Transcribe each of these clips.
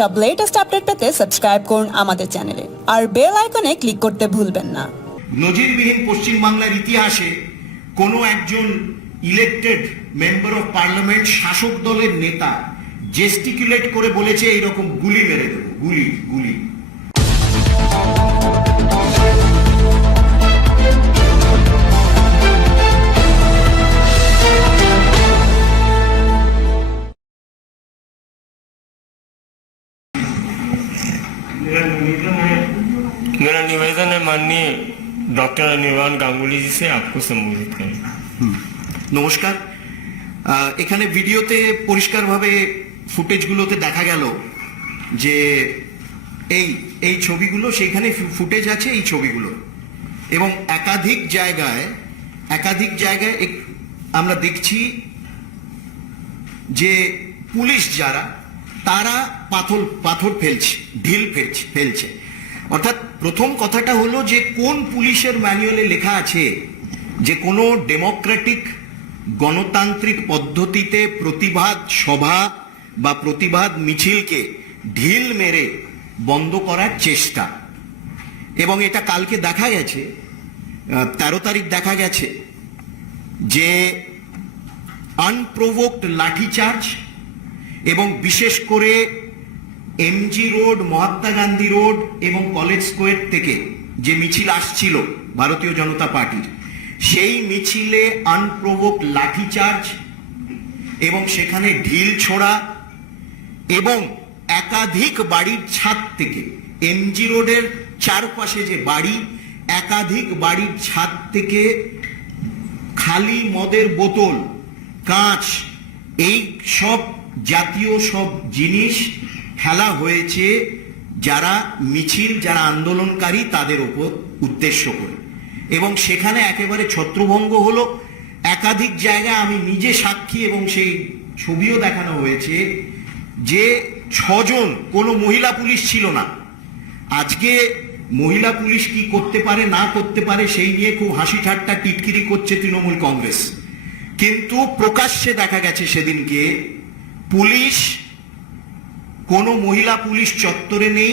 সব latest update পেতে subscribe করুন আমাদের চ্যানেলে আর বেল আইকনে ক্লিক করতে ভুলবেন না। নজিরবিহীন পশ্চিমবাংলার ইতিহাসে কোনো একজন ইলেক্টেড মেম্বার অফ পার্লামেন্ট শাসক দলের নেতা জেস্টিকুলেট করে বলেছে এইরকম গুলি মেরে দেবো, গুলি গুলি। मेरा निवेदन है माननीय डॉक्टर अनिर्बान गांगुली जी से आपको संबोधित करें। নমস্কার। এখানে ভিডিওতে পরিষ্কারভাবে ফুটেজগুলোতে দেখা গেল যে এই এই ছবিগুলো, সেইখানে ফুটেজ আছে এই ছবিগুলো, এবং একাধিক জায়গায় আমরা দেখছি যে পুলিশ যারা তারা পাথর ফেলছে, ঢিল ফেলছে। অর্থাৎ প্রথম কথাটা হলো যে কোন পুলিশের ম্যানুয়ালে লেখা আছে যে কোনো ডেমোক্রেটিক গণতান্ত্রিক পদ্ধতিতে প্রতিবাদ সভা বা প্রতিবাদ মিছিলকে ঢিল মেরে বন্ধ করার চেষ্টা। এবং এটা কালকে দেখা গেছে, 13 তারিখ দেখা গেছে যে আনপ্রোভোকড লাঠিচার্জ, এবং বিশেষ করে MG road, Mahatma Gandhi road এবং কলেজ স্কোয়ার থেকে যে মিছিল আসছিল ভারতীয় জনতা পার্টির, সেই মিছিলে আনপ্রোভোকড লাঠিচার্জ এবং সেখানে ঢিল ছোড়া, এবং একাধিক বাড়ির ছাদ থেকে, এমজি রোডের চারপাশে যে বাড়ি, একাধিক বাড়ির ছাদ থেকে খালি মদের বোতল, কাঁচ, এই সব জাতীয় সব জিনিস ফেলা হয়েছে যারা মিছিল, যারা আন্দোলনকারী তাদের উপর উদ্দেশ্য করে। এবং সেখানে একেবারে ছত্রভঙ্গ হলো। একাধিক জায়গায় আমি নিজে সাক্ষী, এবং সেই ছবিও দেখানো হয়েছে যে 6 জন, কোনো মহিলা পুলিশ ছিল না। আজকে মহিলা পুলিশ কি করতে পারে না করতে পারে সেই নিয়ে খুব হাসি ঠাট্টা টিটকিরি করছে তৃণমূল কংগ্রেস, কিন্তু প্রকাশ্যে দেখা গেছে সেদিনকে পুলিশ, কোনো মহিলা পুলিশ চত্বরে নেই।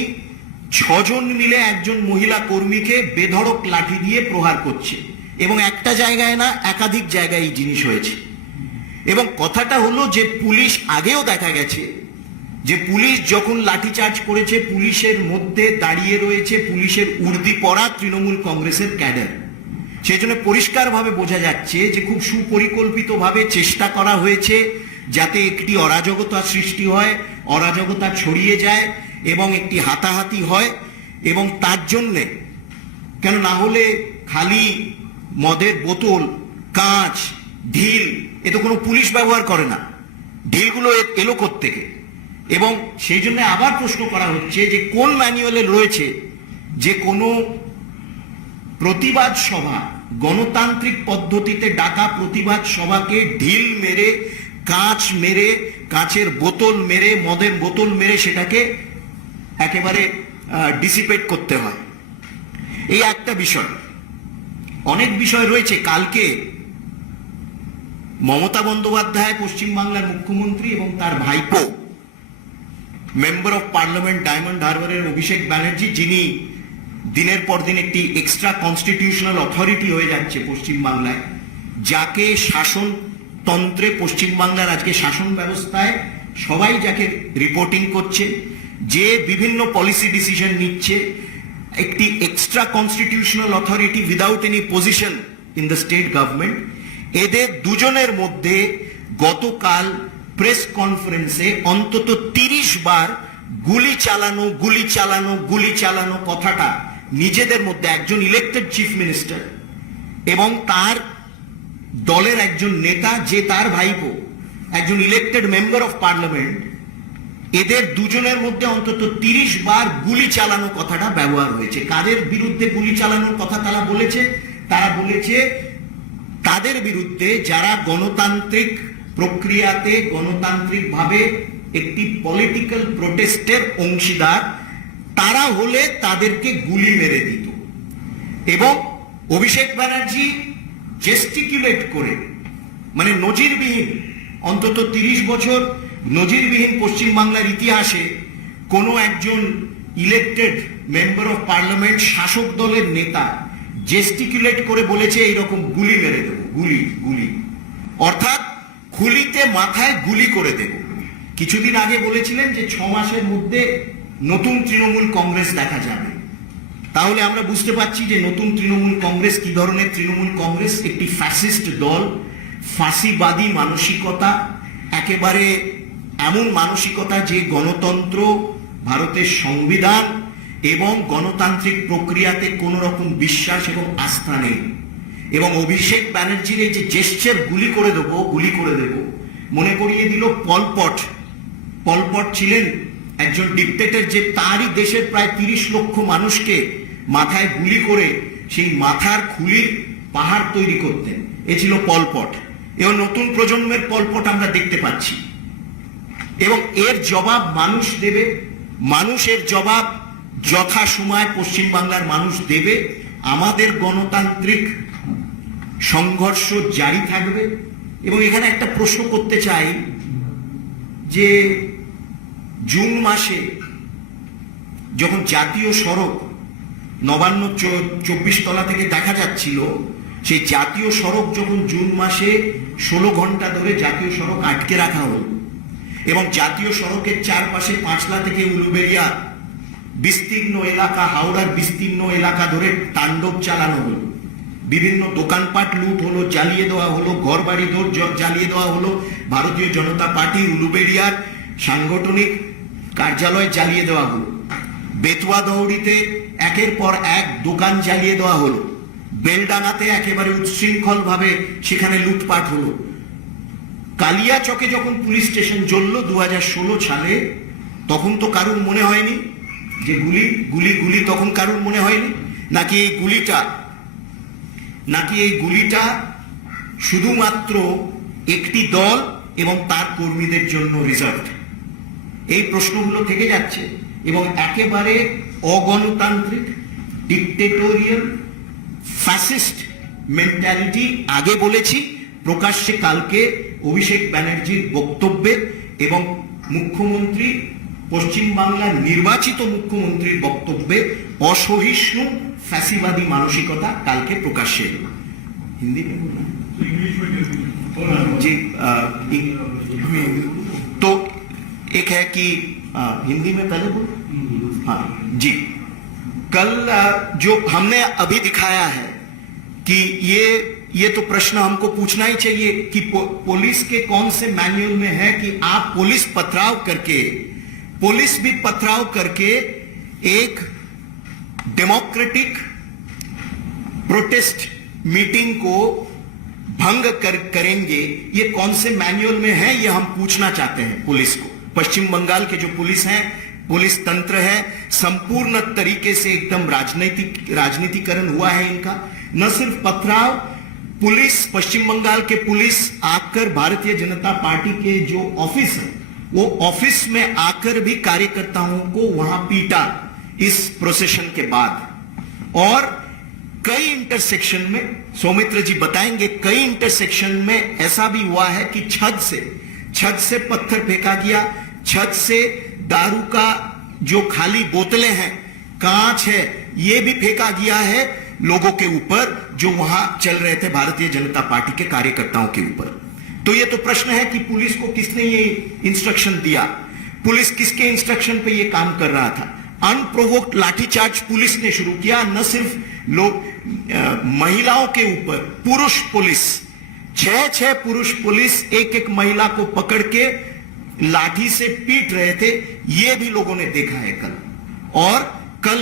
6 জন মিলে একজন মহিলা কর্মীকে বেধড়ক লাঠি দিয়ে প্রহার করছে, এবং একটা জায়গায় না একাধিক জায়গায় এই জিনিস হয়েছে। এবং কথাটা হলো যে পুলিশ, আগেও দেখা গেছে যে পুলিশ যখন লাঠিচার্জ করেছে, পুলিশের মধ্যে দাঁড়িয়ে রয়েছে পুলিশের উর্দি পরা তৃণমূল কংগ্রেসের ক্যাডার। সেই জন্য পরিষ্কারভাবে বোঝা যাচ্ছে যে খুব সুপরিকল্পিতভাবে চেষ্টা করা হয়েছে যাতে একটি অরাজকতা সৃষ্টি হয়, অরাজকতা ছড়িয়ে যায় এবং একটি হাতাহাতি হয়। এবং তার জন্যে, কেন না হলে খালি মদের বোতল, কাঁচ, ঢিল, এ তো কোনো পুলিশ ব্যবহার করে না, ঢিলগুলো এলো কোত্থেকে? এবং সেই জন্য আবার প্রশ্ন করা হচ্ছে যে কোন ম্যানুয়ালে রয়েছে যে কোনো প্রতিবাদ সভা, গণতান্ত্রিক পদ্ধতিতে ডাকা প্রতিবাদ সভাকে ঢিল মেরে, কাঁচ মেরে, কাঁচের বোতল মেরে, মদের বোতল মেরে সেটাকে একেবারে ডিসিপেট করতে হয়। এই একটা বিষয়। অনেক বিষয় রয়েছে। কালকে মমতা বন্দ্যোপাধ্যায়, পশ্চিমবাংলার মুখ্যমন্ত্রী, এবং তার ভাইপো মেম্বার অফ পার্লামেন্ট ডায়মন্ড হারবারের অভিষেক ব্যানার্জি, যিনি দিনের পর দিন একটি এক্সট্রা কনস্টিটিউশনাল অথরিটি হয়ে যাচ্ছে পশ্চিমবাংলায়, যাকে শাসনতন্ত্রে, পশ্চিমবাংলার আজকে শাসন ব্যবস্থায় সবাই যাকে রিপোর্টিং করছে, যে বিভিন্ন পলিসি ডিসিশন নিচ্ছে, একটি extra constitutional authority without any position in the state government, এদের দুজনের মধ্যে গতকাল প্রেস কনফারেন্সে অন্তত 30 বার গুলি চালানো, গুলি চালানো, গুলি চালানো কথাটা নিজেদের মধ্যে, একজন ইলেক্টেড চিফ মিনিস্টার এবং তার দলের একজন নেতা, যে তার ভাইপো একজন ইলেক্টেড মেম্বার অফ পার্লামেন্ট, এদের দুজনের মধ্যে অন্তত 30 বার গুলি চালানো কথাটা ব্যবহার হয়েছে। কাদের বিরুদ্ধে গুলি চালানোর কথা তারা বলেছে? তারা বলেছে তাদের বিরুদ্ধে যারা গণতান্ত্রিক প্রক্রিয়াতে, গণতান্ত্রিকভাবে একটি পলিটিক্যাল প্রোটেস্টের অংশীদার, তারা হলে তাদেরকে গুলি মেরে দিত। এবং অভিষেক ব্যানার্জি জেস্টিকুলেট করে, মানে নজিরবিহীন, অন্তত 30 বছর নজিরবিহীন পশ্চিমবাংলার ইতিহাসে কোনো একজন ইলেক্টেড মেম্বার অফ পার্লামেন্ট শাসক দলের নেতা জেস্টিকুলেট করে বলেছে এইরকম গুলি মেরে দেবো, গুলি গুলি, অর্থাৎ খুলিতে মাথায় গুলি করে দেব। কিছুদিন আগে বলেছিলেন যে 6 মাসের মধ্যে নতুন তৃণমূল কংগ্রেস দেখা যাবে। তাহলে আমরা বুঝতে পারছি যে নতুন তৃণমূল কংগ্রেস কি ধরনের তৃণমূল কংগ্রেস। একটি ফ্যাসিস্ট দল, ফাঁসিবাদী মানসিকতা, একেবারে এমন মানসিকতা যে গণতন্ত্র, ভারতের সংবিধান এবং গণতান্ত্রিক প্রক্রিয়াতে কোনো রকম বিশ্বাস এবং আস্থা নেই। এবং অভিষেক ব্যানার্জির এই যে জেস্চার গুলি করে দেবো, গুলি করে দেব, মনে করিয়ে দিল পলপট। পলপট ছিলেন একজন ডিক্টেটর যে তারই দেশের প্রায় 30 লক্ষ মানুষকে মাথায় গুলি করে সেই মাথার খুলির পাহাড় তৈরি করতেন। এ ছিল পলপট। এবং নতুন প্রজন্মের পলপট আমরা দেখতে পাচ্ছি। এবং এর জবাব মানুষ দেবে। মানুষের জবাব যথা সময় পশ্চিমবাংলার মানুষ দেবে। আমাদের গণতান্ত্রিক সংঘর্ষ জারি থাকবে। এবং এখানে একটা প্রশ্ন করতে চাই যে জুন মাসে যখন জাতীয় সড়ক নবান্ন 24 তলা থেকে দেখা যাচ্ছিল, সেই জাতীয় সড়ক যখন জুন মাসে 16 ঘন্টা ধরে জাতীয় সড়ক আটকে রাখা হল এবং জাতীয় সড়কের চারপাশে পাঁচলা থেকে উলুবেড়িয়া বিস্তীর্ণ এলাকা, হাওড়ার বিস্তীর্ণ এলাকা ধরে তাণ্ডব চালানো হলো, বিভিন্ন দোকানপাট লুট হলো, জ্বালিয়ে দেওয়া হলো, ঘরবাড়ি জ্বালিয়ে দেওয়া হলো, ভারতীয় জনতা পার্টি উলুবেড়িয়ার সাংগঠনিক কার্যালয় জ্বালিয়ে দেওয়া হলো, বেতুয়া দৌড়িতে একের পর এক দোকান জ্বালিয়ে দেওয়া হলো, বেলডাঙাতে একেবারে উচ্ছৃঙ্খল ভাবে সেখানে লুটপাট হলো। কালিয়াচকে যখন পুলিশ স্টেশন জ্বলল 2016 সালে, তখন তো কারুর মনে হয়নি যে গুলি গুলি গুলি, তখন কারুর মনে হয়নি নাকি এই গুলিটা শুধুমাত্র একটি দল এবং তার কর্মীদের জন্য রিজার্ভ? এই প্রশ্নগুলো থেকে যাচ্ছে এবং একেবারে অগণতান্ত্রিক, ডিক্টেটোরিয়াল, ফ্যাসিস্ট মেন্টালিটি। আগে বলেছি, প্রকাশ্যে কালকে অভিষেক ব্যানার্জির বক্তব্যে এবং মুখ্যমন্ত্রী, পশ্চিমবাংলার নির্বাচিত মুখ্যমন্ত্রীর বক্তব্যে অসহিষ্ণু ফ্যাসিবাদী মানসিকতা কালকে প্রকাশ্যে এলো। হিন্দি में बोलना जी तो एक है कि हिंदी में पहले बोल, हाँ जी। कल जो हमने अभी दिखाया है कि ये तो प्रश्न हमको पूछना ही चाहिए कि पुलिस के कौन से मैन्युअल में है कि आप पुलिस भी पथराव करके एक डेमोक्रेटिक प्रोटेस्ट मीटिंग को भंग करेंगे। ये कौन से मैन्युअल में है, ये हम पूछना चाहते हैं पुलिस को। पश्चिम बंगाल के जो पुलिस है, पुलिस तंत्र है, संपूर्ण तरीके से एकदम राजनीतिकरण हुआ है इनका। न सिर्फ पथराव, पुलिस, पश्चिम बंगाल के पुलिस आकर भारतीय जनता पार्टी के जो ऑफिस है, वो ऑफिस में आकर भी कार्यकर्ताओं को वहां पीटा इस प्रोसेशन के बाद। और कई इंटरसेक्शन में, सौमित्र जी बताएंगे, कई इंटरसेक्शन में ऐसा भी हुआ है कि छत से पत्थर फेंका गया, छत से दारू का जो खाली बोतलें हैं, कांच है, ये भी फेंका गया है लोगों के ऊपर जो वहां चल रहे थे भारतीय जनता पार्टी के कार्यकर्ताओं के ऊपर। तो ये तो प्रश्न है कि पुलिस को किसने ये इंस्ट्रक्शन दिया, पुलिस किसके इंस्ट्रक्शन पे ये काम कर रहा था। अनप्रोवोक्ड लाठीचार्ज पुलिस ने शुरू किया, न सिर्फ लोग महिलाओं के ऊपर, पुरुष पुलिस, 6 पुरुष पुलिस एक महिला को पकड़ के लाठी से पीट रहे थे, ये भी लोगों ने देखा है कल। और कल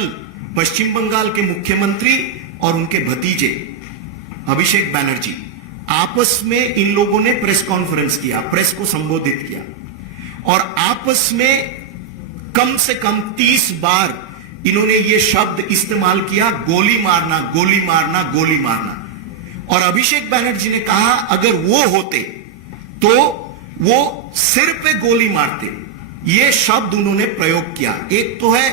पश्चिम बंगाल के मुख्यमंत्री और उनके भतीजे अभिषेक बैनर्जी आपस में, इन लोगों ने प्रेस कॉन्फ्रेंस किया, प्रेस को संबोधित किया और आपस में कम से कम 30 बार इन्होंने ये शब्द इस्तेमाल किया, गोली मारना, गोली मारना, गोली मारना। और अभिषेक बैनर्जी ने कहा अगर वो होते तो वो सिर पे गोली मारते। ये शब्द उन्होंने प्रयोग किया। एक तो है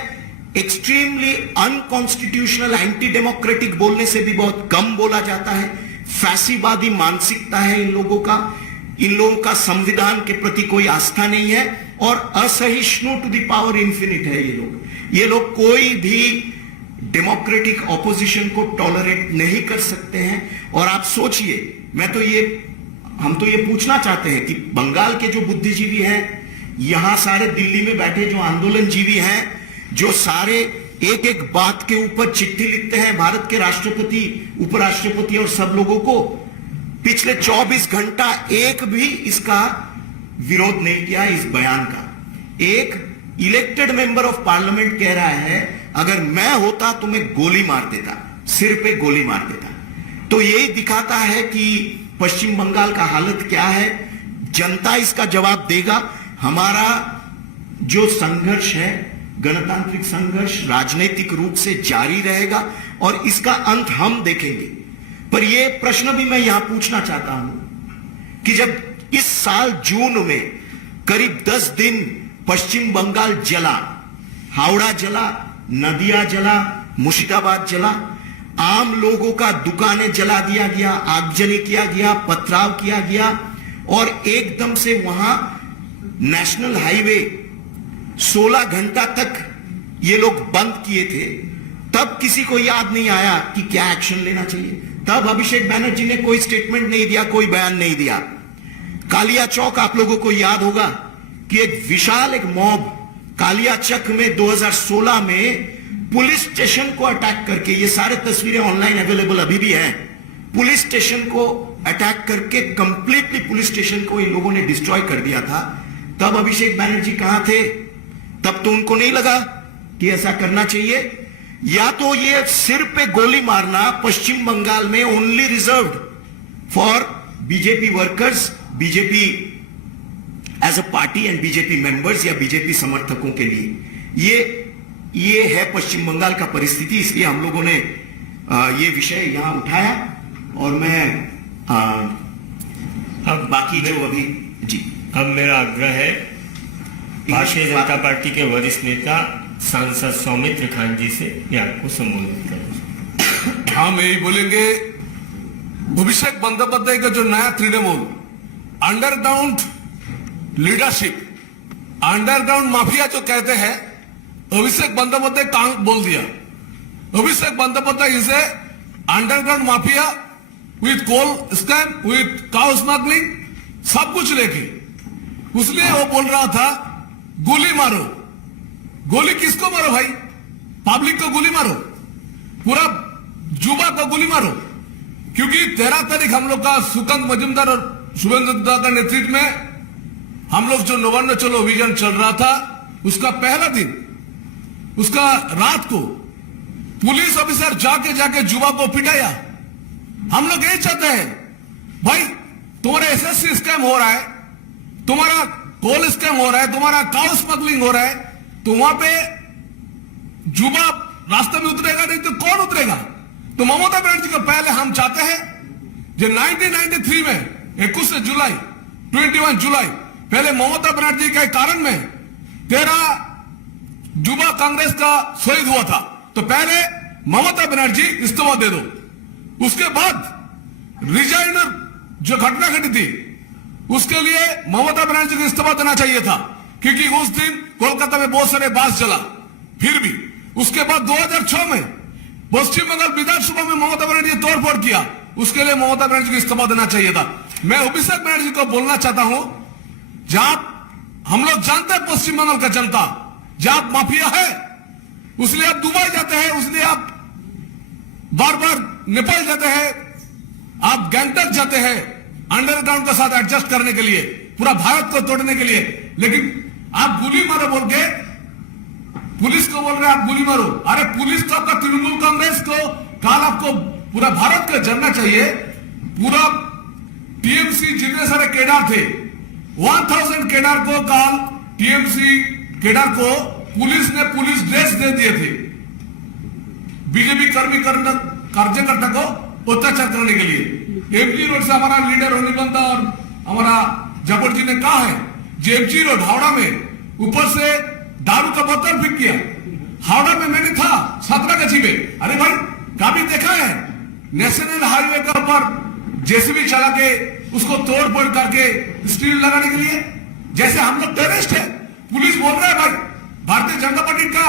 एक्सट्रीमली अनकॉन्स्टिट्यूशनल, एंटी डेमोक्रेटिक, बोलने से भी बहुत कम बोला जाता है। फैसीवादी मानसिकता है इन लोगों का संविधान के प्रति कोई आस्था नहीं है और असहिष्णु टू द पावर इन्फिनिट है ये लोग कोई भी डेमोक्रेटिक ऑपोजिशन को टॉलरेट नहीं कर सकते हैं। और आप सोचिए, हम तो ये पूछना चाहते हैं कि बंगाल के जो बुद्धिजीवी हैं, यहां सारे दिल्ली में बैठे जो आंदोलनजीवी हैं, जो सारे एक एक बात के ऊपर चिट्ठी लिखते हैं भारत के राष्ट्रपति, उपराष्ट्रपति और सब लोगों को, पिछले 24 घंटा एक भी इसका विरोध नहीं किया इस बयान का। एक इलेक्टेड मेंबर ऑफ पार्लियामेंट कह रहा है अगर मैं होता तो मैं गोली मार देता, सिर पे गोली मार देता। तो यही दिखाता है कि पश्चिम बंगाल का हालत क्या है। जनता इसका जवाब देगा। हमारा जो संघर्ष है, गणतांत्रिक संघर्ष राजनीतिक रूप से जारी रहेगा और इसका अंत हम देखेंगे। पर यह प्रश्न भी मैं यहां पूछना चाहता हूं कि जब इस साल जून में करीब 10 दिन पश्चिम बंगाल जला, हावड़ा जला, नदिया जला, मुर्शिदाबाद जला, आम लोगों का दुकानें जला दिया गया, आगजनी किया गया, पथराव किया गया और एकदम से वहां नेशनल हाईवे 16 घंटा तक ये लोग बंद किए थे, तब किसी को याद नहीं आया कि क्या एक्शन लेना चाहिए। तब अभिषेक बैनर्जी ने कोई स्टेटमेंट नहीं दिया, कोई बयान नहीं दिया। कालिया चौक आप लोगों को याद होगा कि एक विशाल एक मॉब कालिया चक में 2016 में पुलिस स्टेशन को अटैक करके, ये सारे तस्वीरें ऑनलाइन अवेलेबल अभी भी हैं, पुलिस स्टेशन को अटैक करके कंप्लीटली पुलिस स्टेशन को इन लोगों ने डिस्ट्रॉय कर दिया था। तब अभिषेक बैनर्जी कहां थे? तब तो उनको नहीं लगा कि ऐसा करना चाहिए। या तो ये सिर पे गोली मारना पश्चिम बंगाल में only reserved for BJP workers, BJP as a party and BJP members या बीजेपी समर्थकों के लिए। ये है पश्चिम बंगाल का परिस्थिति। इसलिए हम लोगों ने ये विषय यहां उठाया और मैं अब बाकी जो अभी जी अब मेरा आग्रह है भारतीय जनता पार्टी के वरिष्ठ नेता सांसद सौमित्र खान जी से ये आपको संबोधित करें। हम यही बोलेंगे, अभिषेक बंदोपाध्याय का जो नया Trinamool underground leadership, underground mafia जो कहते हैं, अभिषेक बंदोपाध्याय काम बोल दिया। Abhishek Bandopadhyay is a underground mafia with coal scam, with cow smuggling, सब कुछ लेके। इसलिए वो बोल रहा था गोली मारो। गोली किसको मारो भाई? पब्लिक को गोली मारो, पूरा जुबा को गोली मारो। क्योंकि 13 तारीख हम लोग का सुकांत मजूमदार और शुभेंद्र दा का नेतृत्व में हम लोग जो नवान्न चलो अभियान चल रहा था, उसका पहला दिन, उसका रात को पुलिस ऑफिसर जाके जुबा को पिटाया। हम लोग यही चाहते हैं भाई, तुम्हारा एसएससी स्कैम हो रहा है, तुम्हारा कोल स्कैम हो रहा है, तुम्हारा काउ स्मगलिंग हो रहा है, तो वहां पे जुबा रास्ते में उतरेगा नहीं तो कौन उतरेगा? तो ममता बनर्जी को पहले हम चाहते हैं जो 1993 में 21 जुलाई 21 जुलाई पहले ममता बनर्जी के कारण में 13 जुबा कांग्रेस का शहीद हुआ था, तो पहले ममता बनर्जी इस्तीफा दे दो। उसके बाद रिजाइन जो घटना घटी थी उसके लिए ममता बनर्जी को इस्तीफा देना चाहिए था, क्योंकि उस दिन कोलकाता में बहुत सारे बास चला। फिर भी उसके बाद 2006 में पश्चिम बंगाल विधानसभा में ममता बनर्जी ने तोड़फोड़ किया, उसके लिए ममता बनर्जी को इस्तीफा देना चाहिए था। मैं अभिषेक बनर्जी को बोलना चाहता हूं, जहां हम लोग जानते हैं पश्चिम बंगाल का जनता जात माफिया है, उसलिए आप दुबई जाते हैं, उसलिए आप बार बार नेपाल जाते हैं, आप गैंगटॉक जाते हैं अंडरग्राउंड के साथ एडजस्ट करने के लिए, पूरा भारत को तोड़ने के लिए। लेकिन आप गोली मारो बोल के पुलिस को बोल रहे हैं आप गोली मारो। अरे पुलिस को, आपका तृणमूल कांग्रेस को काल आपको पूरा भारत को जानना चाहिए। पूरा टीएमसी जितने सारे केडर थे, 1000 केडर को काल टीएमसी केडर को पुलिस ने पुलिस ड्रेस दे दिए थे बीजेपी कार्यकर्ता को अत्याचार करने के लिए। एमजी रोड से हमारा लीडर होनीबंदा और हमारा जबर जी ने कहा है, जेएमजी रोड हावड़ा में ऊपर से दारू का बोतल फेंक किया। हावड़ा में मैंने था 17 में। अरे भाई कभी देखा है नेशनल हाईवे के ऊपर जेसीबी चला के उसको तोड़ फोड़ करके स्टील लगाने के लिए? जैसे हम लोग टेररिस्ट है, पुलिस बोल रहा है भाई भारतीय जनता पार्टी का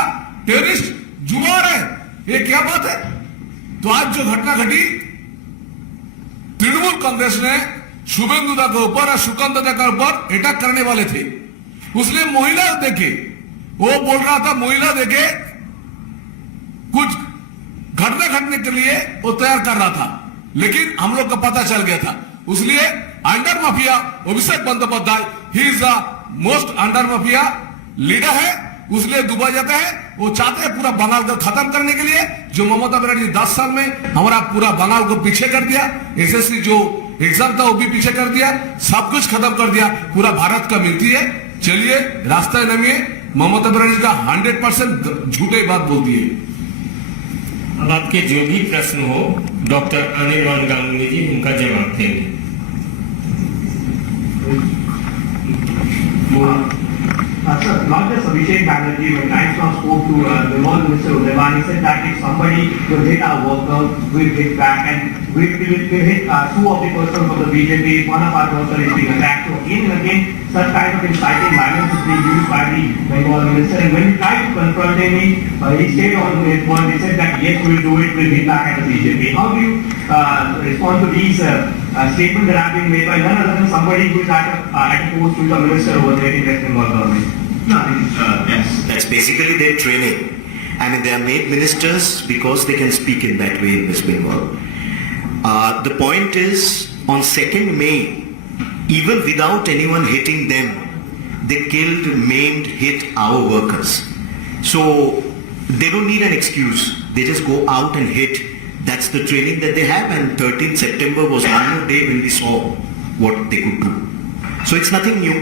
टेररिस्ट जुआर है, ये क्या बात है? तो आज जो घटना घटी, तृणमूल कांग्रेस ने शुभेंदु दा के ऊपर और सुकांत दा के ऊपर अटैक करने वाले थे। उसने महिला देखे, वो बोल रहा था महिला देखे कुछ घटना घटने के लिए वो तैयार कर रहा था, लेकिन हम लोग को पता चल गया था। इसलिए under mafia Abhishek Bandopadhyay he is the most under mafia leader है, उसलिए डूबा जाता है। वो चाहते हैं पूरा बंगाल को खत्म करने के लिए, जो ममता बनर्जी 10 साल में हमारा पूरा बंगाल को पीछे कर दिया। एसएससी जो एग्जाम था वो भी पीछे कर दिया, सब कुछ खत्म कर दिया, पूरा भारत का मिलती है। चलिए रास्ता नमिए, ममता बनर्जी का 100% झूठे बात बोलती है। अब आपके जो भी प्रश्न हो डॉक्टर अनिर्बान गांगुली जी उनका जवाब देंगे। Sir, not just Abhishek Banerjee, when Times Now spoke to the Law Minister Udevan, he said that if somebody will hit our workers, we'll hit back, and we'll hit two of the persons of the BJP, one of our workers is being attacked. So again and again, such kind of inciting violence is being used by the Bengal Minister. And when we tried to confront him, he stayed on his word. He said that yes, we'll do it, we'll hit back at the BJP. How do you respond to these statements that have been made by none other than somebody who is at a post with a minister over there in West Bengal government? No, that's basically their training. I mean, they are made ministers because they can speak in that way in West Bengal. The point is, on 2nd May, even without anyone hitting them, they killed, maimed, hit our workers. So they don't need an excuse. They just go out and hit. That's the training that they have, and 13th September was one more day when we saw what they could do. So it's nothing new.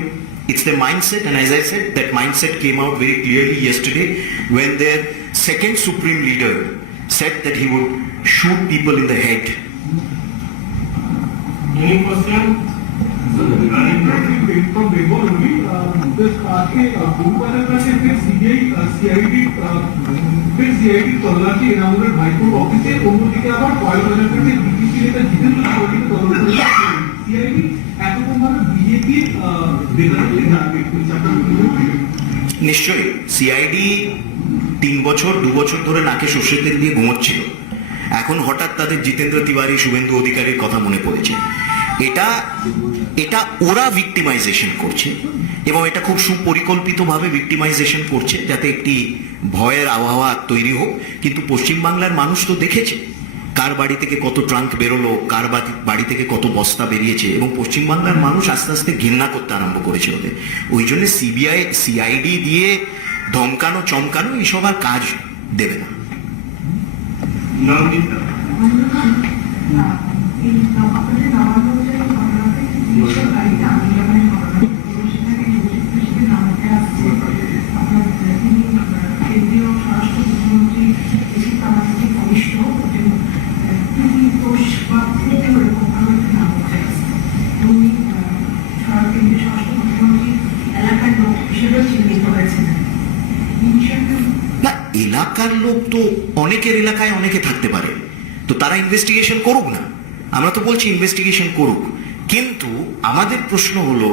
It's their mindset, and as I said, that mindset came out very clearly yesterday when their second supreme leader said that he would shoot people in the head. Any question? from Bengal only, this आपके भूपाल का से फिर CID तलाशी Inamul high court office से उम्मीद के आवाज call करने पर से बीजेपी नेता जितेंद्र चौधरी को तलाशी CID ऐसा को मतलब बीजेपी बिगड़ने जाने कुछ নিশ্চয়ই সিআইডি 3 বছর 2 বছর ধরে নাকে সর্ষের তেল দিয়ে ঘুমোচ্ছিল, এখন হঠাৎ তাদের জিতেন্দ্র তিওয়ারি, শুভেন্দু অধিকারীর কথা মনে পড়েছে। এটা ওরা ভিক্টিমাইজেশন করছে, এবং এটা খুব সুপরিকল্পিতভাবে ভিক্টিমাইজেশন করছে যাতে একটি ভয়ের আবহাওয়া তৈরি হোক। কিন্তু পশ্চিমবাংলার মানুষ তো দেখেছে কার বাড়ি থেকে কত ট্রাঙ্ক বেরোলো, কার বাড়ি থেকে কত বস্তা বেরিয়েছে, এবং পশ্চিমবাংলার মানুষ আস্তে আস্তে ঘৃণা করতে আরম্ভ করেছে ওদের। ওই জন্য সিআইডি দিয়ে ধমকানো চমকানো এইসব আর কাজ দেবে না। না, এলাকার লোক তো অনেকের এলাকায় অনেকে থাকতে পারে, তো তারা ইনভেস্টিগেশন করুক না, আমরা তো বলছি ইনভেস্টিগেশন করুক। কিন্তু আমাদের প্রশ্ন হলো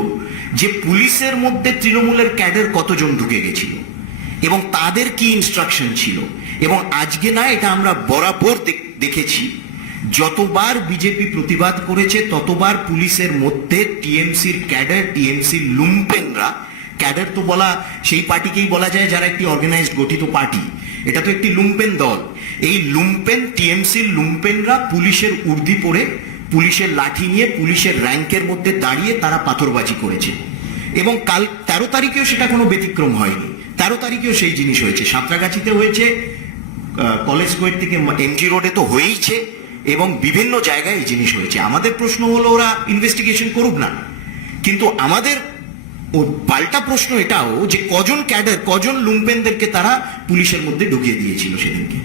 যে পুলিশের মধ্যে তৃণমূলের ক্যাডার কতজন ঢুকে গেছিল এবং তাদের কি ইনস্ট্রাকশন ছিল। এবং আজকে না, এটা আমরা বরাবর দেখেছি, যতবার বিজেপি প্রতিবাদ করেছে ততবার পুলিশের মধ্যে টিএমসির ক্যাডার, টিএমসির লুম্পেনরা, ক্যাডার তো বলা সেই পার্টিকেই বলা যায় যারা একটি অর্গানাইজড গঠিত পার্টি, এটা তো একটি লুম্পেন দল। এই লুম্পেন, টিএমসির লুম্পেনরা পুলিশের উর্দি পরে, পুলিশের লাঠি নিয়ে, পুলিশের র্যাঙ্কের মধ্যে দাঁড়িয়ে তারা পাথরবাজি করেছে। এবং কাল 13 তারিখেও সেটা কোনো ব্যতিক্রম হয়নি। 13 তারিখেও সেই জিনিস হয়েছে, সাঁতরাগাছিতে হয়েছে, কলেজ স্কোয়ার থেকে এমজি রোডে তো হয়েইছে, এবং বিভিন্ন জায়গায় এই জিনিস হয়েছে। আমাদের প্রশ্ন হলো ওরা ইনভেস্টিগেশন করুক না, কিন্তু আমাদের পাল্টা প্রশ্ন এটাও যে কজন ক্যাডার, কজন লুম্পেনদেরকে তারা পুলিশের মধ্যে ঢুকিয়ে দিয়েছিল সেদিনকে।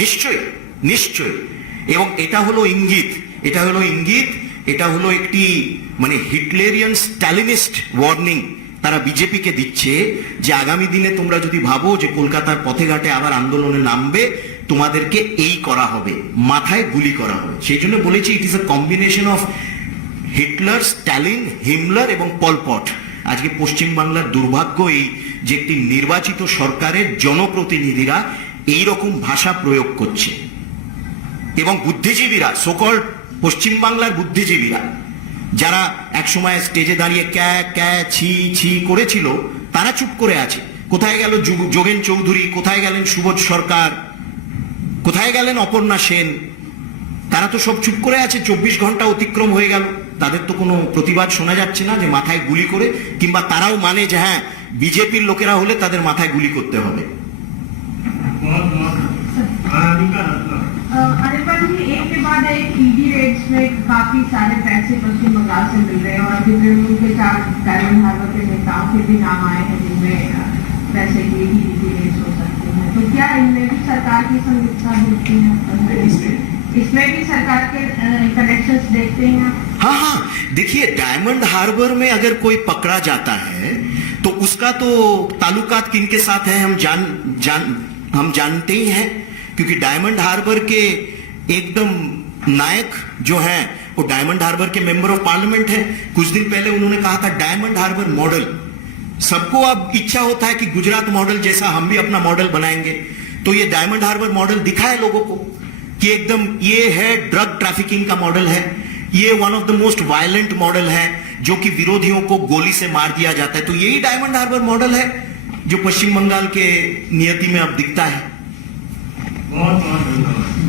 নিশ্চয়ই নিশ্চয়ই, এবং এটা হলো ইঙ্গিত, এটা হলো একটি মানে হিটলেরিয়ান স্ট্যালিনিস্ট ওয়ার্নিং তারা বিজেপিকে দিচ্ছে যে আগামী দিনে তোমরা যদি ভাবো যে কলকাতার পথে ঘাটে আবার আন্দোলনে নামবে, তোমাদেরকে এই করা হবে, মাথায় গুলি করা হবে। সেই জন্য বলেছি it is a combination of Hitler, Stalin, Himmler এবং পলপট। আজকে পশ্চিমবাংলার দুর্ভাগ্য এই যে একটি নির্বাচিত সরকারের জনপ্রতিনিধিরা এই রকম ভাষা প্রয়োগ করছে এবং বুদ্ধিজীবীরা, সকল পশ্চিমবাংলার বুদ্ধিজীবীরা যারা একসময় স্টেজে দাঁড়িয়ে ক্যা ক্যা ছি ছি করেছিল, তারা চুপ করে আছে। কোথায় গেল যোগেন চৌধুরী, কোথায় গেলেন সুবোধ সরকার, কোথায় গেলেন অপর্ণা সেন? তারা তো সব চুপ করে আছে। 24 ঘন্টা অতিক্রম হয়ে গেল, তাদের তো কোনো প্রতিবাদ শোনা যাচ্ছে না যে মাথায় গুলি করে, কিংবা তারাও মানে যে হ্যাঁ বিজেপির লোকেরা হলে তাদের মাথায় গুলি করতে হবে। अनिल जी, एक के बाद एक ईडी रेड्स में काफी सारे पैसे पश्चिम बंगाल से मिल रहे हैं और अभी तृणमूल के 4 डायमंड हार्बर के नेताओं के भी नाम आए हैं जिनमें पैसे की ईडी रेड्स हो सकती हैं। तो क्या इनमें भी सरकार की संलिप्तता देखती हैं? इसमें भी सरकार के कनेक्शंस देखते हैं? हाँ हाँ, देखिए डायमंड हार्बर में अगर कोई पकड़ा जाता है तो उसका तो ताल्लुकात किनके साथ है हम जानते ही हैं, क्योंकि डायमंड हार्बर के एकदम नायक जो हैं वो डायमंड हार्बर के मेंबर ऑफ पार्लियामेंट हैं। कुछ दिन पहले उन्होंने कहा था डायमंड हार्बर मॉडल। सबको अब इच्छा होता है कि गुजरात मॉडल जैसा हम भी अपना मॉडल बनाएंगे, तो ये डायमंड हार्बर मॉडल दिखाए लोगों को कि एकदम ये है ड्रग ट्रैफिकिंग का मॉडल है, ये one of the most violent model है जो कि विरोधियों को गोली से मार दिया जाता है। तो यही डायमंड हार्बर मॉडल है जो पश्चिम बंगाल के नियति में अब दिखता है। बहुत बहुत धन्यवाद।